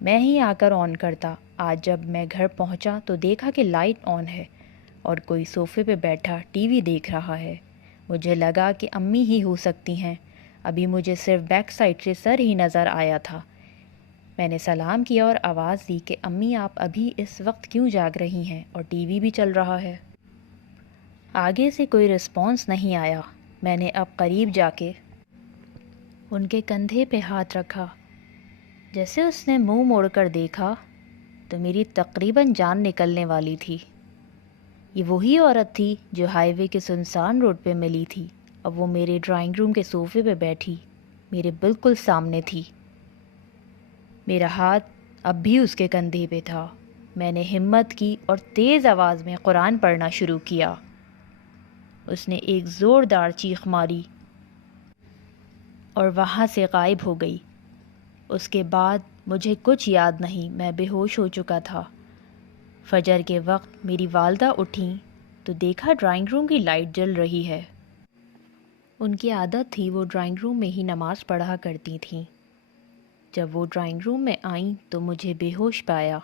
میں ہی آ کر آن کرتا۔ آج جب میں گھر پہنچا تو دیکھا کہ لائٹ آن ہے اور کوئی صوفے پہ بیٹھا ٹی وی دیکھ رہا ہے۔ مجھے لگا کہ امی ہی ہو سکتی ہیں، ابھی مجھے صرف بیک سائڈ سے سر ہی نظر آیا تھا۔ میں نے سلام کیا اور آواز دی کہ امی آپ ابھی اس وقت کیوں جاگ رہی ہیں اور ٹی وی بھی چل رہا ہے؟ آگے سے کوئی رسپانس نہیں آیا۔ میں نے اب قریب جا کے ان کے کندھے پہ ہاتھ رکھا۔ جیسے اس نے منہ موڑ کر دیکھا تو میری تقریباً جان نکلنے والی تھی۔ یہ وہی عورت تھی جو ہائی وے کے سنسان روڈ پہ ملی تھی۔ اب وہ میرے ڈرائنگ روم کے صوفے پہ بیٹھی میرے بالکل سامنے تھی۔ میرا ہاتھ اب بھی اس کے کندھے پہ تھا۔ میں نے ہمت کی اور تیز آواز میں قرآن پڑھنا شروع کیا۔ اس نے ایک زوردار چیخ ماری اور وہاں سے غائب ہو گئی۔ اس کے بعد مجھے کچھ یاد نہیں، میں بے ہوش ہو چکا تھا۔ فجر کے وقت میری والدہ اٹھیں تو دیکھا ڈرائنگ روم کی لائٹ جل رہی ہے۔ ان کی عادت تھی وہ ڈرائنگ روم میں ہی نماز پڑھا کرتی تھیں۔ جب وہ ڈرائنگ روم میں آئیں تو مجھے بے ہوش پایا۔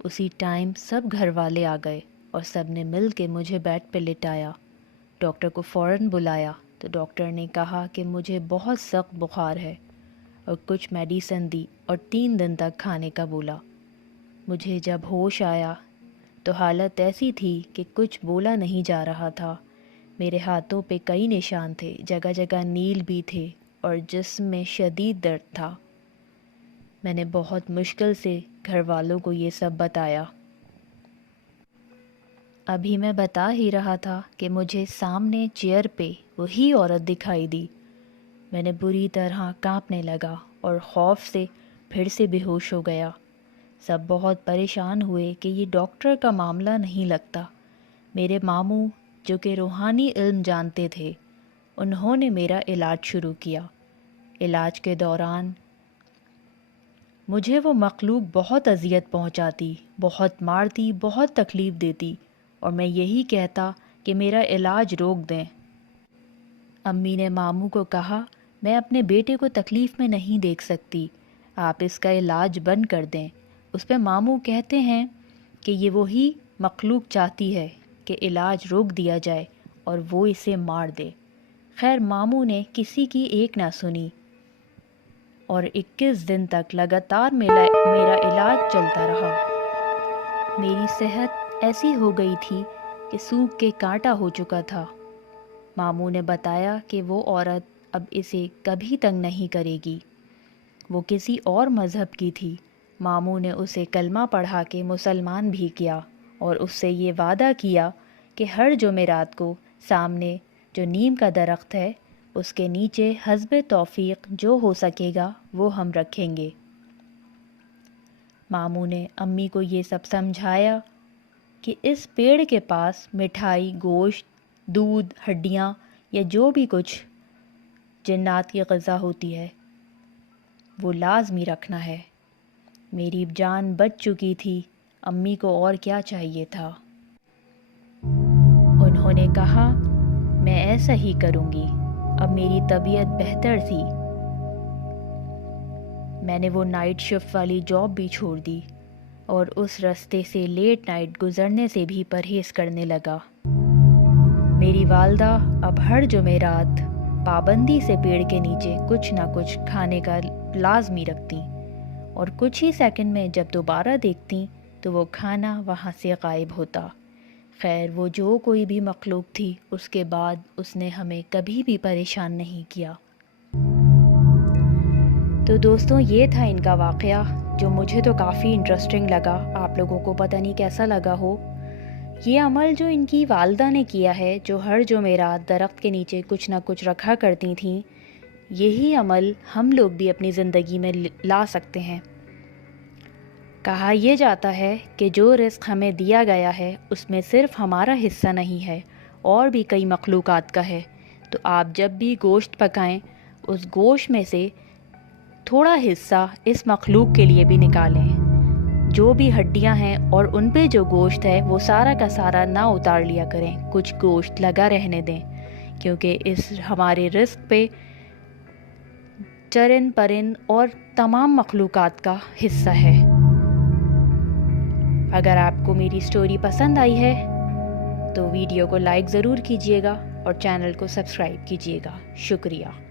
اسی ٹائم سب گھر والے آ گئے اور سب نے مل کے مجھے بیڈ پہ لٹایا۔ ڈاکٹر کو فوراً بلایا تو ڈاکٹر نے کہا کہ مجھے بہت سخت بخار ہے اور کچھ میڈیسن دی اور 3 دن تک کھانے کا بولا۔ مجھے جب ہوش آیا تو حالت ایسی تھی کہ کچھ بولا نہیں جا رہا تھا۔ میرے ہاتھوں پہ کئی نشان تھے، جگہ جگہ نیل بھی تھے اور جسم میں شدید درد تھا۔ میں نے بہت مشکل سے گھر والوں کو یہ سب بتایا۔ ابھی میں بتا ہی رہا تھا کہ مجھے سامنے چیئر پہ وہی عورت دکھائی دی۔ میں نے بری طرح کانپنے لگا اور خوف سے پھر سے بے ہوش ہو گیا۔ سب بہت پریشان ہوئے کہ یہ ڈاکٹر کا معاملہ نہیں لگتا۔ میرے ماموں جو کہ روحانی علم جانتے تھے، انہوں نے میرا علاج شروع کیا۔ علاج کے دوران مجھے وہ مخلوق بہت اذیت پہنچاتی، بہت مارتی، بہت تکلیف دیتی اور میں یہی کہتا کہ میرا علاج روک دیں۔ امی نے ماموں کو کہا میں اپنے بیٹے کو تکلیف میں نہیں دیکھ سکتی، آپ اس کا علاج بند کر دیں۔ اس پہ ماموں کہتے ہیں کہ یہ وہی مخلوق چاہتی ہے کہ علاج روک دیا جائے اور وہ اسے مار دے۔ خیر ماموں نے کسی کی ایک نہ سنی اور 21 دن تک لگاتار میرا علاج چلتا رہا۔ میری صحت ایسی ہو گئی تھی کہ سوکھ کے کانٹا ہو چکا تھا۔ ماموں نے بتایا کہ وہ عورت اب اسے کبھی تنگ نہیں کرے گی۔ وہ کسی اور مذہب کی تھی۔ ماموں نے اسے کلمہ پڑھا کے مسلمان بھی کیا اور اس سے یہ وعدہ کیا کہ ہر جمعرات کو سامنے جو نیم کا درخت ہے اس کے نیچے حسب توفیق جو ہو سکے گا وہ ہم رکھیں گے۔ ماموں نے امی کو یہ سب سمجھایا کہ اس پیڑ کے پاس مٹھائی، گوشت، دودھ، ہڈیاں یا جو بھی کچھ جنات کی غذا ہوتی ہے وہ لازمی رکھنا ہے۔ میری جان بچ چکی تھی، امی کو اور کیا چاہیے تھا۔ انہوں نے کہا میں ایسا ہی کروں گی۔ اب میری طبیعت بہتر تھی۔ میں نے وہ نائٹ شفٹ والی جاب بھی چھوڑ دی اور اس رستے سے لیٹ نائٹ گزرنے سے بھی پرہیز کرنے لگا۔ میری والدہ اب ہر جمعرات پابندی سے پیڑ کے نیچے کچھ نہ کچھ کھانے کا لازمی رکھتی اور کچھ ہی سیکنڈ میں جب دوبارہ دیکھتی تو وہ کھانا وہاں سے غائب ہوتا۔ خیر وہ جو کوئی بھی مخلوق تھی، اس کے بعد اس نے ہمیں کبھی بھی پریشان نہیں کیا۔ تو دوستوں یہ تھا ان کا واقعہ جو مجھے تو کافی انٹرسٹنگ لگا۔ آپ لوگوں کو پتہ نہیں کیسا لگا ہو۔ یہ عمل جو ان کی والدہ نے کیا ہے، جو ہر جمعرات درخت کے نیچے کچھ نہ کچھ رکھا کرتی تھیں، یہی عمل ہم لوگ بھی اپنی زندگی میں لا سکتے ہیں۔ کہا یہ جاتا ہے کہ جو رزق ہمیں دیا گیا ہے اس میں صرف ہمارا حصہ نہیں ہے، اور بھی کئی مخلوقات کا ہے۔ تو آپ جب بھی گوشت پکائیں اس گوشت میں سے تھوڑا حصہ اس مخلوق کے لیے بھی نکالیں۔ جو بھی ہڈیاں ہیں اور ان پہ جو گوشت ہے وہ سارا کا سارا نہ اتار لیا کریں، کچھ گوشت لگا رہنے دیں، کیونکہ اس ہمارے رزق پہ چرند پرند اور تمام مخلوقات کا حصہ ہے۔ اگر آپ کو میری سٹوری پسند آئی ہے تو ویڈیو کو لائک ضرور کیجیے گا اور چینل کو سبسکرائب کیجیے گا۔ شکریہ۔